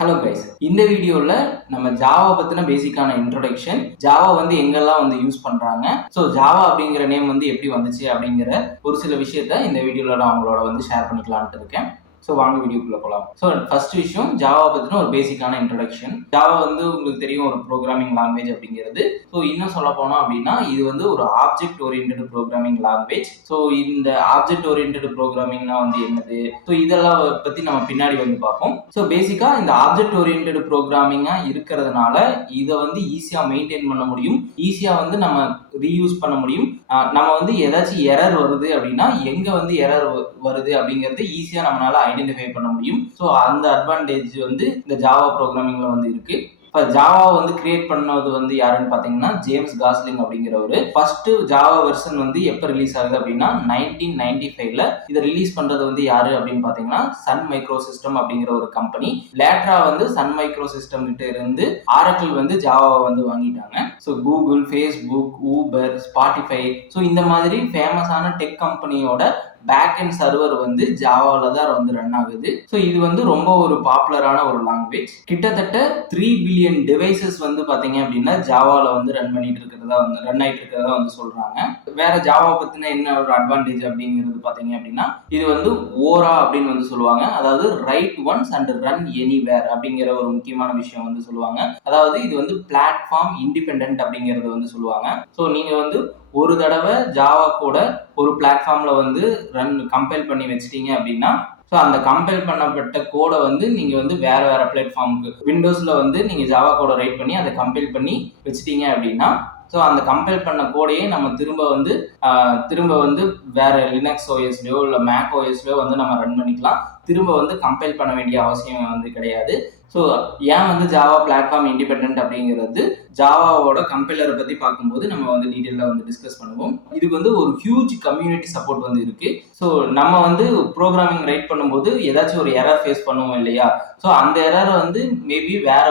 Hello guys, இந்த வீடியோவில் நம்ம ஜாவா பற்றின பேசிக்கான இன்ட்ரோடக்ஷன், ஜாவா வந்து எங்கெல்லாம் வந்து யூஸ் பண்ணுறாங்க, ஸோ ஜாவா அப்படிங்கிற நேம் வந்து எப்படி வந்துச்சு அப்படிங்கிற ஒரு சில விஷயத்த இந்த வீடியோவில் நான் உங்களோட வந்து ஷேர் பண்ணிக்கலான்ட்டு இருக்கேன். ஸோ வாங்க வீடியோக்குள்ள போகலாம். ஸோ ஃபர்ஸ்ட் விஷயம், ஜாவா பற்றின ஒரு பேசிக்கான இன்ட்ரோடக்ஷன். ஜாவா வந்து உங்களுக்கு தெரியும், ஒரு ப்ரோக்ராமிங் லாங்குவேஜ் அப்படிங்கிறது. ஸோ இன்னும் சொல்ல போனோம் அப்படின்னா, இது வந்து ஒரு object oriented programming language. So இந்த ஆப்ஜெக்ட் ஓரியன்டட் ப்ரோக்ராமிங்னா வந்து என்னது, ஸோ இதெல்லாம் பற்றி நம்ம பின்னாடி வந்து பார்ப்போம். ஸோ பேசிக்காக இந்த ஆப்ஜெக்ட் ஓரியன்டட் ப்ரோக்ராமிங்காக இருக்கிறதுனால இதை வந்து ஈஸியாக மெயின்டைன் பண்ண முடியும், ஈஸியாக வந்து நம்ம ரீயூஸ் பண்ண முடியும். நம்ம வந்து ஏதாச்சும் எரர் வருது அப்படின்னா எங்கே வந்து எரர் வருது அப்படிங்கிறது ஈஸியாக நம்மளால ஐடென்டிஃபை பண்ண முடியும். ஸோ அந்த அட்வான்டேஜ் வந்து இந்த ஜாவா ப்ரோக்ராமிங்ல வந்து இருக்கு. இப்போ ஜாவா வந்து கிரியேட் பண்ணது வந்து யாருன்னு பார்த்தீங்கன்னா ஜேம்ஸ் காஸ்லிங் அப்படிங்கிறவரு. ஃபர்ஸ்ட் ஜாவா வெர்ஷன் வந்து எப்போ ரிலீஸ் ஆகுது அப்படின்னா 1995ல. இதை ரிலீஸ் பண்றது வந்து யாரு அப்படின்னு பார்த்தீங்கன்னா சன் மைக்ரோ சிஸ்டம் அப்படிங்கிற ஒரு கம்பெனி. லேட்டரா வந்து சன் மைக்ரோ சிஸ்டம் கிட்ட இருந்து ஆரக்கிள் வந்து ஜாவாவை வந்து வாங்கிட்டாங்க. So Google, Facebook, Uber, Spotify, so இந்த மாதிரி ஃபேமஸான டெக் கம்பெனியோட பேக்கெண்ட் சர்வர் வந்து ஜாவாவில் தான் வந்து ரன் ஆகுது. ஸோ இது வந்து ரொம்ப ஒரு பாப்புலரான ஒரு லாங்குவேஜ். கிட்டத்தட்ட 3 பில்லியன் டிவைசஸ் வந்து பார்த்தீங்க அப்படின்னா ஜாவாவில் வந்து ரன் ஆகிட்டு இருக்கிறதா வந்து சொல்றாங்க. வேற ஜாவா பத்தின என்ன ஒரு அட்வான்டேஜ் அப்படிங்கிறது பார்த்தீங்க அப்படின்னா, இது வந்து ஓரா அப்படின்னு வந்து சொல்லுவாங்க. அதாவது right once and run anywhere அப்படிங்கிற ஒரு முக்கியமான விஷயம் வந்து சொல்லுவாங்க. அதாவது இது வந்து பிளாட்ஃபார்ம் இண்டிபெண்டன்ட் அப்படிங்கறது வந்து சொல்லுவாங்க. ஸோ நீங்க வந்து ஒரு தடவை ஜாவா கூட ஒரு பிளாட்ஃபார்ம்ல வந்து கம்பைல் பண்ணி வச்சிட்டீங்க அப்படின்னா, ஸோ அந்த கம்பைல் பண்ணப்பட்ட கோடை வந்து நீங்க வந்து வேற வேற பிளாட்ஃபார்முக்கு விண்டோஸ்ல வந்து நீங்க ஜாவா கோடை ரைட் பண்ணி அதை கம்பைல் பண்ணி வச்சிட்டீங்க அப்படின்னா, ஸோ அந்த கம்பைல் பண்ண கோடையே நம்ம திரும்ப வந்து வேற லினக்ஸ் ஓஎஸ்லயோ இல்லை மேக் ஓஎஸ்லயோ வந்து நம்ம ரன் பண்ணிக்கலாம். திரும்ப வந்து கம்பைல் பண்ண வேண்டிய அவசியம் வந்து கிடையாது. ஸோ ஏன் வந்து ஜாவா பிளாட்ஃபார்ம் இண்டிபெண்ட் அப்படிங்கிறது ஜாவாவோட கம்பைலரை பற்றி பார்க்கும்போது நம்ம வந்து டீட்டெயிலாக வந்து டிஸ்கஸ் பண்ணுவோம். இதுக்கு வந்து ஒரு ஹியூஜ் கம்யூனிட்டி சப்போர்ட் வந்து இருக்கு. ஸோ நம்ம வந்து ப்ரோக்ராமிங் ரைட் பண்ணும்போது ஏதாச்சும் ஒரு எரர் ஃபேஸ் பண்ணுவோம் இல்லையா? ஸோ அந்த எரரை வந்து மேபி வேற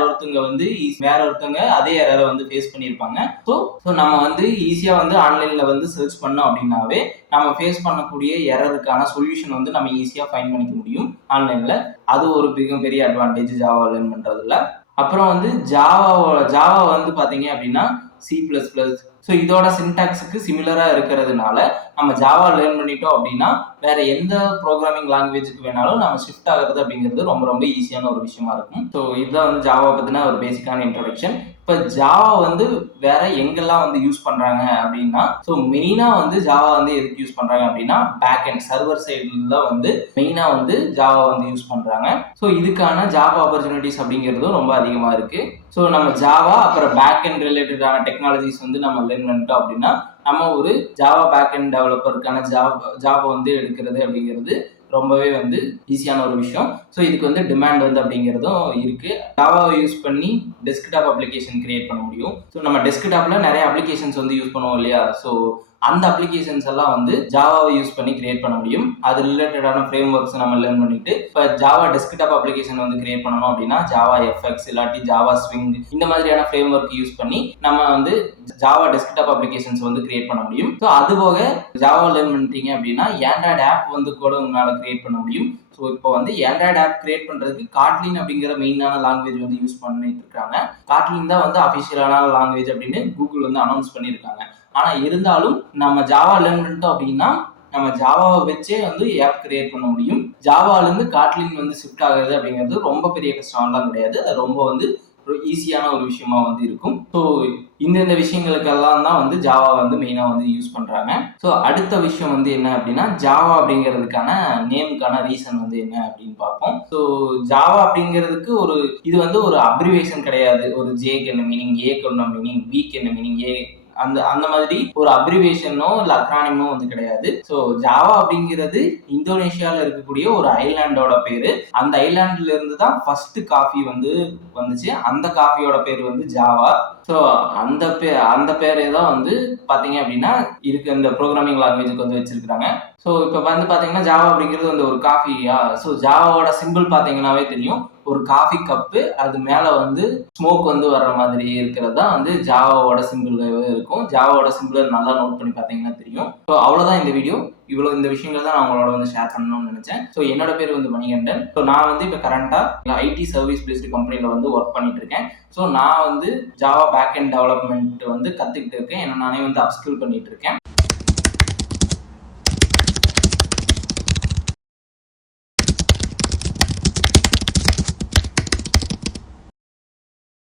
ஒருத்தங்க அதே எரரை வந்து ஃபேஸ் பண்ணியிருப்பாங்க. ஸோ நம்ம வந்து ஈஸியாக வந்து ஆன்லைனில் வந்து சர்ச் பண்ணோம் அப்படின்னாவே நம்ம ஃபேஸ் பண்ணக்கூடிய எரருக்கான சொல்யூஷன் வந்து நம்ம ஈஸியாக ஃபைண்ட் பண்ணிக்க முடியும் ஆன்லைனில். அது ஒரு மிகப்பெரிய அட்வான்டேஜ் ஜாவா லேர்ன் பண்ணுறதுல. அப்புறம் வந்து ஜாவா வந்து பார்த்தீங்க அப்படின்னா C++, ஸோ இதோட சின்டாக்ஸுக்கு சிமிலராக இருக்கிறதுனால நம்ம ஜாவா லேர்ன் பண்ணிட்டோம் அப்படின்னா வேற எந்த ப்ரோக்ராமிங் லாங்குவேஜுக்கு வேணாலும் நம்ம ஷிஃப்ட் ஆகிறது அப்படிங்கிறது ரொம்ப ரொம்ப ஈஸியான ஒரு விஷயமா இருக்கும். ஸோ இதுதான் வந்து ஜாவா பற்றின ஒரு பேசிக்கான இன்ட்ரோடக்ஷன். இப்போ ஜாவா வந்து வேற எங்கெல்லாம் வந்து யூஸ் பண்றாங்க அப்படின்னா, ஸோ மெயினா வந்து ஜாவா வந்து எதுக்கு யூஸ் பண்றாங்க அப்படின்னா பேக்கெண்ட் சர்வர் சைடுல வந்து மெயினா வந்து ஜாவா வந்து யூஸ் பண்றாங்க. ஸோ இதுக்கான ஜாப் ஆப்பர்ச்சுனிட்டிஸ் அப்படிங்கிறதும் ரொம்ப அதிகமா இருக்கு. ஸோ நம்ம ஜாவா அப்புறம் பேக்கெண்ட் ரிலேட்டடான டெக்னாலஜிஸ் வந்து நம்ம லேர்ன் பண்ணிட்டோம் அப்படின்னா நம்ம ஒரு ஜாவா பேக்கெண்ட் டெவலப்பருக்கான ஜாப் வந்து எடுக்கிறது அப்படிங்கிறது ரொம்பவே வந்து ஈஸியான ஒரு விஷயம். ஸோ இதுக்கு வந்து டிமாண்ட் வந்து அப்படிங்கிறதும் இருக்கு. ஜாவாவை யூஸ் பண்ணி டெஸ்க்டாப் அப்ளிகேஷன் கிரியேட் பண்ண முடியும். ஸோ நம்ம டெஸ்க்டாப்ல நிறைய அப்ளிகேஷன்ஸ் வந்து யூஸ் பண்ணுவோம் இல்லையா? ஸோ அந்த அப்ளிகேஷன்ஸ் எல்லாம் வந்து ஜாவாவை யூஸ் பண்ணி கிரியேட் பண்ண முடியும். அது ரிலேட்டடான ஃப்ரேம் ஒர்க்ஸ் நம்ம லேர்ன் பண்ணிட்டு இப்போ ஜாவா டெஸ்க்டாப் அப்ளிகேஷன் வந்து கிரியேட் பண்ணணும் அப்படின்னா ஜாவா எஃப்எக்ஸ் இல்லாட்டி ஜாவா ஸ்விங் இந்த மாதிரியான ஃப்ரேம் ஒர்க் யூஸ் பண்ணி நம்ம வந்து ஜாவா டெஸ்க்டாப் அப்ளிகேஷன்ஸ் வந்து கிரியேட் பண்ண முடியும். ஸோ அது போக ஜாவா லேர்ன் பண்ணிட்டீங்க அப்படின்னா ஆண்ட்ராய்டு ஆப் வந்து கூட உங்களால் கிரியேட் பண்ண முடியும். ஸோ இப்போ வந்து ஆண்ட்ராய்டு ஆப் கிரியேட் பண்ணுறதுக்கு காட்லின் அப்படிங்கிற மெயினான லாங்குவேஜ் வந்து யூஸ் பண்ணிட்டு இருக்காங்க. காட்லின் தான் வந்து அஃபிஷியலான லாங்குவேஜ் அப்படின்னு கூகுள் வந்து அனௌன்ஸ் பண்ணியிருக்காங்க. ஆனால் இருந்தாலும் நம்ம ஜாவா லேர்ன் பண்ணிட்டோம் அப்படின்னா நம்ம ஜாவாவை வச்சே வந்து ஆப் கிரியேட் பண்ண முடியும். ஜாவாலேருந்து காட்லின் வந்து ஷிஃப்ட் ஆகுறது அப்படிங்கிறது ரொம்ப பெரிய கஷ்டம்லாம் கிடையாது. அது ரொம்ப வந்து ஈஸியான ஒரு விஷயமா வந்து இருக்கும். ஸோ இந்த விஷயங்களுக்கெல்லாம் தான் வந்து ஜாவா வந்து மெயினாக வந்து யூஸ் பண்ணுறாங்க. ஸோ அடுத்த விஷயம் வந்து என்ன அப்படின்னா ஜாவா அப்படிங்கிறதுக்கான நேமுக்கான ரீசன் வந்து என்ன அப்படின்னு பார்ப்போம். ஸோ ஜாவா அப்படிங்கிறதுக்கு இது வந்து ஒரு அப்ரிவேஷன் கிடையாது. ஒரு ஜேக்கு என்ன மீனிங், ஏக்கு என்ன மீனிங், பிக்கு என்ன மீனிங், அந்த மாதிரி ஒரு அப்ரிவேஷனோ இல்லை அக்ரானிமோ வந்து கிடையாது. ஸோ ஜாவா அப்படிங்கிறது இந்தோனேஷியாவில் இருக்கக்கூடிய ஒரு ஐலாண்டோட பேரு. அந்த ஐலாண்ட்ல இருந்து தான் ஃபர்ஸ்ட் காஃபி வந்து வந்துச்சு. அந்த காஃபியோட பேர் வந்து ஜாவா. ஸோ அந்த பேரே தான் வந்து பார்த்தீங்க அப்படின்னா இந்த ப்ரோக்ராமிங் லாங்குவேஜுக்கு வந்து வச்சிருக்காங்க. ஸோ இப்போ வந்து பார்த்தீங்கன்னா ஜாவா அப்படிங்கிறது வந்து ஒரு காஃபியா. ஸோ ஜாவாவோட சிம்பிள் பார்த்தீங்கன்னாவே தெரியும், ஒரு காஃபி கப்பு, அது மேலே வந்து ஸ்மோக் வந்து வர்ற மாதிரி இருக்கிறது தான் வந்து ஜாவாவோட சிம்பிளாகவே இருக்கும். ஜாவாவோட சிம்பிளை நல்லா நோட் பண்ணி பார்த்தீங்கன்னா தெரியும். ஸோ அவ்வளோதான் இந்த வீடியோ. இந்த விஷயங்கள் தான் நான் உங்களோட வந்து ஷேர் பண்ணணும்னு நினைச்சேன். ஸோ என்னோட பேர் வந்து மணிகண்டன். ஸோ நான் வந்து இப்போ கரண்டாக ஐடி சர்வீஸ் பேஸ்டு கம்பெனியில் வந்து ஒர்க் பண்ணிட்டு இருக்கேன். ஸோ நான் வந்து ஜாவா பேக்கெண்ட் டெவலப்மெண்ட் வந்து கற்றுக்கிட்டு இருக்கேன். நானே வந்து அப்ஸ்கில் பண்ணிட்டு இருக்கேன்.